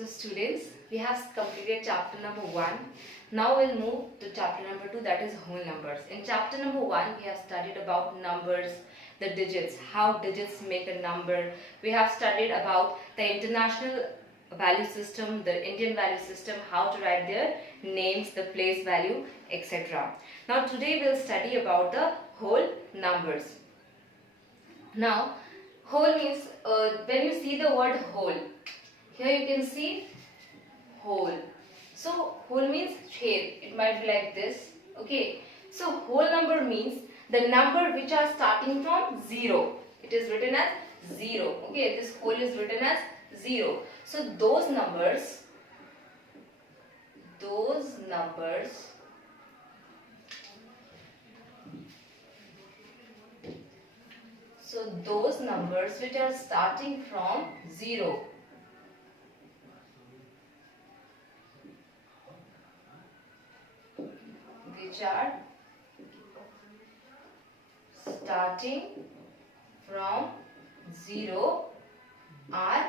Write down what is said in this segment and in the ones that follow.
So students, we have completed chapter number 1. Now we'll move to chapter number 2, that is whole numbers. In chapter number 1, we have studied about numbers, the digits, how digits make a number. We have studied about the international value system, the Indian value system, how to write their names, the place value, etc. Now today we'll study about the whole numbers. Now, whole means, when you see the word whole, here you can see whole. So whole means shape. It might be like this. Okay. So whole number means the number which are starting from 0. It is written as 0. Okay. This whole is written as 0. So those numbers which are starting from 0. Which are starting from 0 are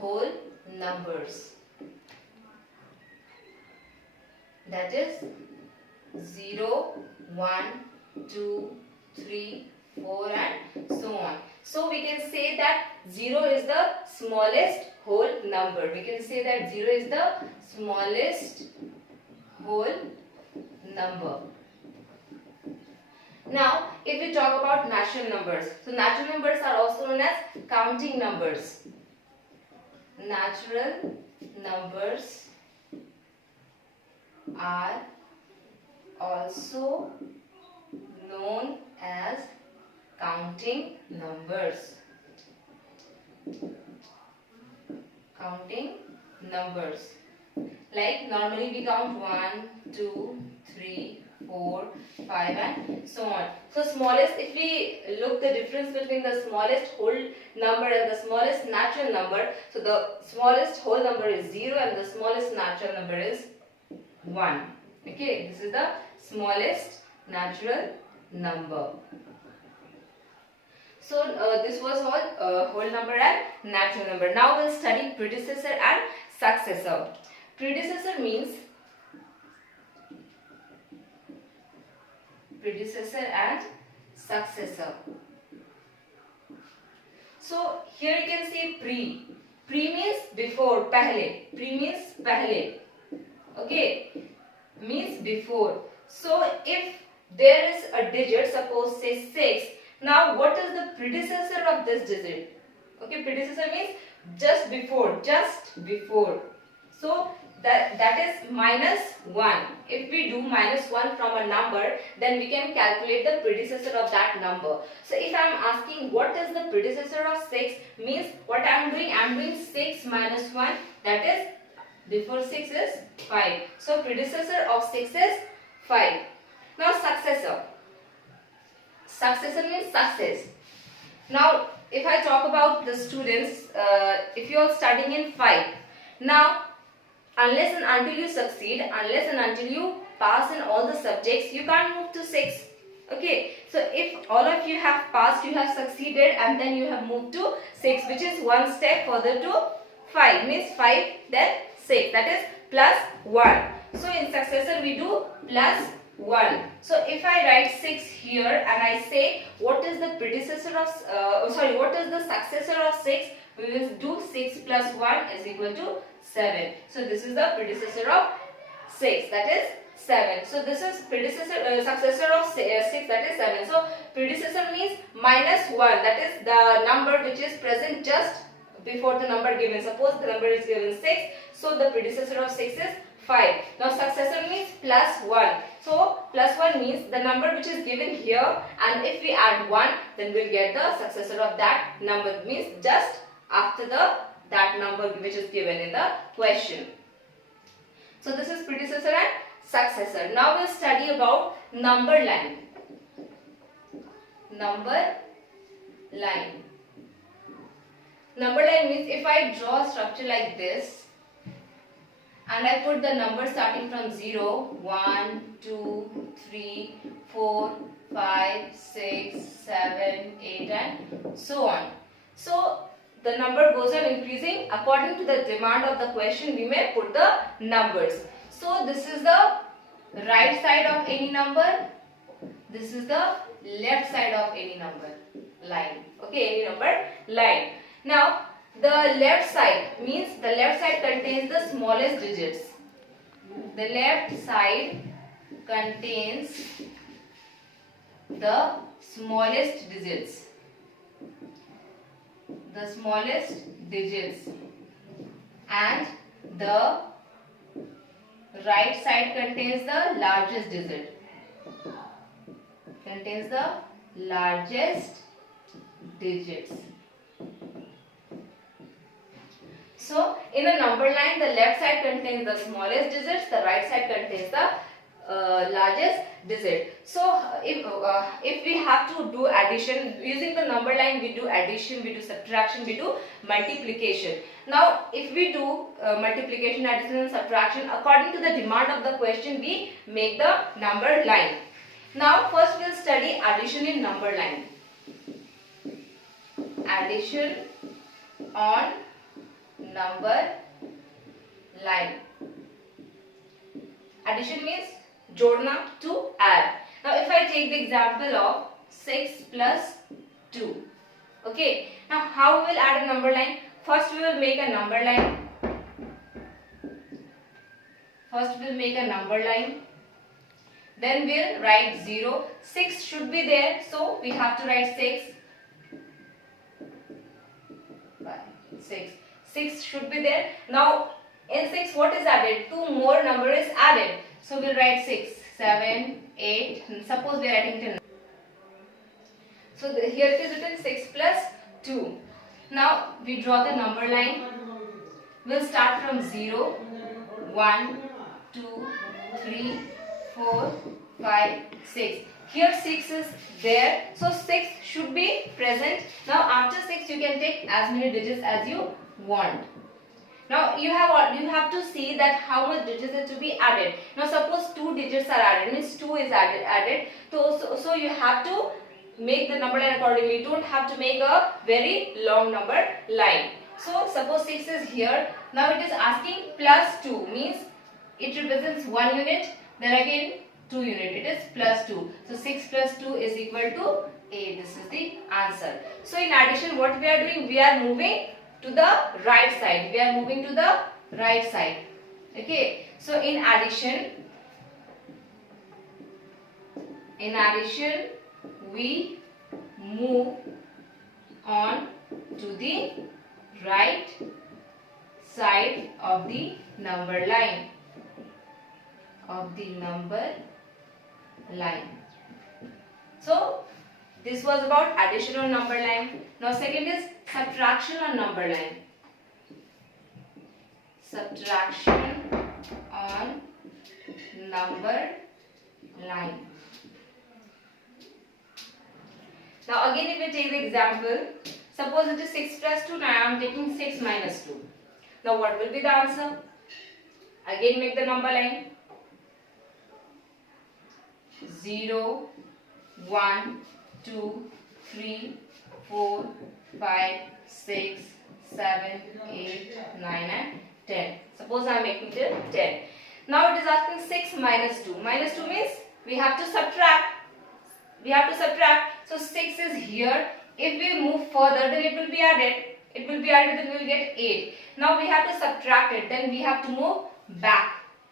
whole numbers. That is 0, 1, 2, 3, 4 and so on. So we can say that 0 is the smallest whole number. We can say that 0 is the smallest whole number. Now, if we talk about natural numbers, so natural numbers are also known as counting numbers. Natural numbers are also known as counting numbers. Counting numbers. Like normally we count 1, 2, 3, 4, 5 and so on. So smallest, if we look the difference between the smallest whole number and the smallest natural number, so the smallest whole number is 0 and the smallest natural number is 1. Okay, this is the smallest natural number. So this was all whole number and natural number. Now we'll study predecessor and successor. Predecessor means predecessor and successor. So here you can see pre. Pre means before, pehle. Pre means pehle. Okay, means before. So if there is a digit, suppose say 6. Now what is the predecessor of this digit? Okay, predecessor means just before, So that is minus 1. If we do minus 1 from a number, then we can calculate the predecessor of that number. So if I am asking what is the predecessor of 6, means what I am doing 6 minus 1, that is before 6 is 5. So predecessor of 6 is 5. Now successor. Successor means success. Now if I talk about the students, if you are studying in 5, now unless and until you succeed, unless and until you pass in all the subjects, you can't move to 6. Okay, so if all of you have passed, you have succeeded and then you have moved to 6, which is one step further to 5, means 5 then 6, that is plus 1. So in successor we do plus 1. So if I write 6 here and I say what is the predecessor of, what is the successor of 6, we will do 6 plus 1 is equal to 7. So this is the predecessor of 6, that is 7. So this is predecessor, successor of 6, that is 7. So predecessor means minus 1, that is the number which is present just before the number given. Suppose the number is given 6, so the predecessor of 6 is 5. Now successor means plus 1. So plus 1 means the number which is given here, and if we add 1, then we'll get the successor of that number, means just after that number which is given in the question. So this is predecessor and successor. Now we'll study about number line. Number line. Number line means if I draw a structure like this and I put the number starting from 0, 1, 2, 3, 4, 5, 6, 7, 8 and so on. So the number goes on increasing. According to the demand of the question, we may put the numbers. So this is the right side of any number. This is the left side of any number line. Okay, any number line. Now the left side means the left side contains the smallest digits. The left side contains the smallest digits. The smallest digits, and the right side contains the largest digit. Contains the largest digits. So in a number line, the left side contains the smallest digits, the right side contains the largest digit. So if we have to do addition using the number line, we do addition, we do subtraction, we do multiplication. Now if we do multiplication, addition and subtraction, according to the demand of the question, we make the number line. Now first we will study addition in number line. Addition on number line. Addition means jodna, to add. Now if I take the example of 6 plus 2. Okay. Now how we will add a number line? First we will make a number line. First we will make a number line. Then we will write 0. 6 should be there, so we have to write 6. 6. 6 should be there. Now in 6 what is added? 2 more number is added. So we'll write 6, 7, 8. Suppose we are writing 10. So here it is written 6 plus 2. Now we draw the number line. We'll start from 0, 1, 2, 3, 4, 5, 6. Here 6 is there. So 6 should be present. Now after 6 you can take as many digits as you want. Now you have to see that how much digits is to be added. Now suppose 2 digits are added, means 2 is added. So you have to make the number line accordingly. You don't have to make a very long number line. So suppose 6 is here. Now it is asking plus 2, means it represents 1 unit. Then again 2 unit. It is plus 2. So 6 plus 2 is equal to 8. This is the answer. So in addition, what we are doing? We are moving to the right side. We are moving to the right side. Okay. So in addition, we move on to the right side of the number line. So this was about addition on number line. Now second is subtraction on number line. Subtraction on number line. Now again if we take the example, suppose it is 6 plus 2, now I am taking 6 minus 2. Now what will be the answer? Again make the number line. 0, 1, 2, 3, 4, 5, 6, 7, 8, 9 and 10. Suppose I am making till 10. Now it is asking 6 minus 2. Minus 2 means we have to subtract. So 6 is here. If we move further, then it will be added. Then we will get 8. Now we have to subtract it. Then we have to move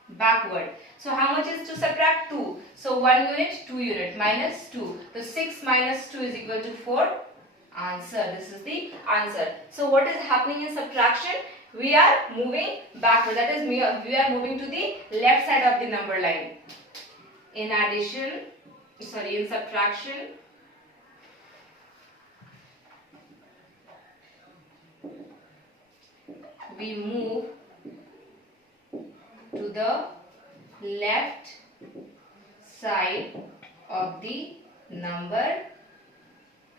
backward. So how much is to subtract? 2. So 1 unit, 2 unit, minus 2. So 6 minus 2 is equal to 4. Answer. This is the answer. So what is happening in subtraction? We are moving backward. That is, we are moving to the left side of the number line. In subtraction, we move to the left side of the number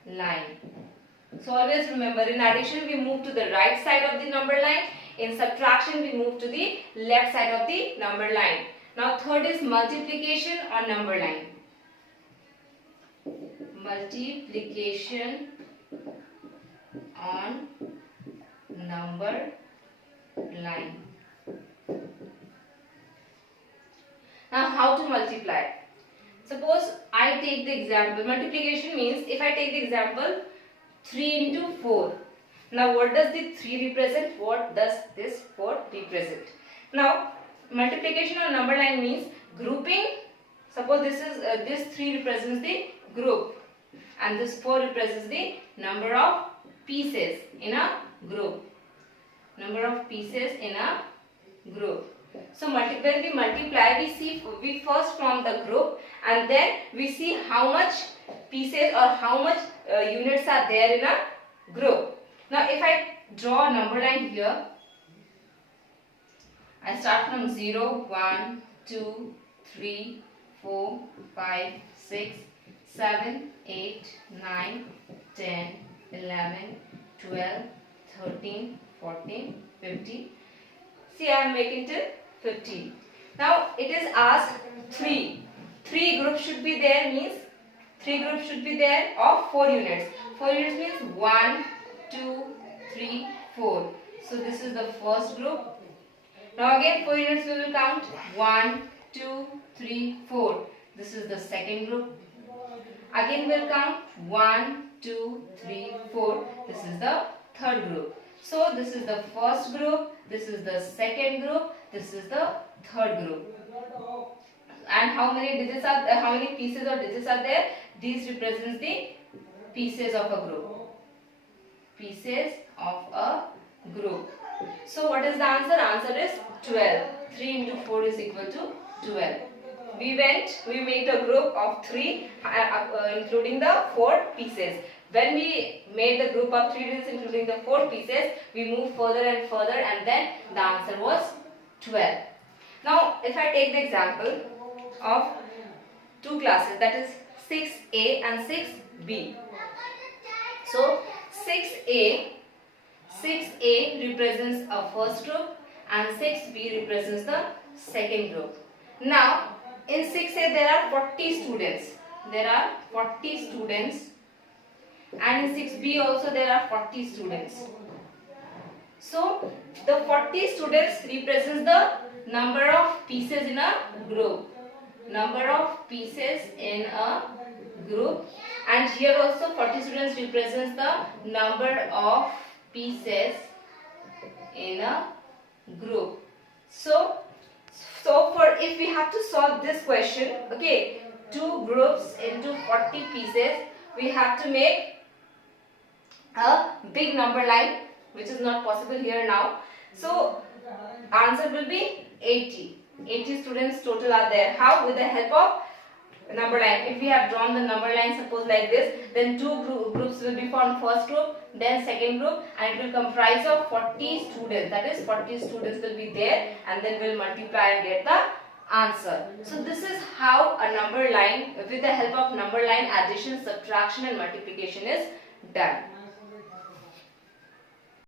line. So always remember, in addition we move to the right side of the number line. In subtraction we move to the left side of the number line. Now third is multiplication on number line. Multiplication on number line. Now how to multiply? Suppose I take the example, multiplication means if I take the example 3 into 4. Now what does the 3 represent? What does this 4 represent? Now multiplication on number line means grouping. Suppose this 3 represents the group and this 4 represents the number of pieces in a group. Number of pieces in a group. So when we multiply, we first form the group and then we see how much pieces or how much units are there in a group. Now if I draw a number line here, I start from 0, 1, 2, 3, 4, 5, 6, 7, 8, 9, 10, 11, 12, 13, 14, 15. See, I am making till 15. Now it is asked 3. 3 groups should be there, means 3 groups should be there of 4 units. 4 units means 1, 2, 3, 4. So this is the first group. Now again 4 units we will count. 1, 2, 3, 4. This is the second group. Again we will count 1, 2, 3, 4. This is the third group. So this is the first group, this is the second group, this is the third group. And how many digits are there, how many pieces or digits are there? These represents the pieces of a group. Pieces of a group. So what is the answer? Answer is 12. 3 into 4 is equal to 12. We made a group of 3 including the 4 pieces. When we made the group of 3 digits including the 4 pieces, we moved further and further and then the answer was 12. Now if I take the example of 2 classes, that is 6A and 6B. So 6A represents a first group and 6B represents the second group. Now in 6A there are 40 students. There are 40 students. And in 6B also there are 40 students. So the 40 students represents the number of pieces in a group. Number of pieces in a group. And here also 40 students represents the number of pieces in a group. So for if we have to solve this question, okay, 2 groups into 40 pieces, we have to make a big number line, which is not possible here now. So answer will be 80. 80 students total are there. How? With the help of number line. If we have drawn the number line, suppose like this, then 2 groups will be formed, first group, then second group, and it will comprise of 40 students. That is 40 students will be there, and then we'll multiply and get the answer. So this is how a number line, with the help of number line, addition, subtraction and multiplication is done.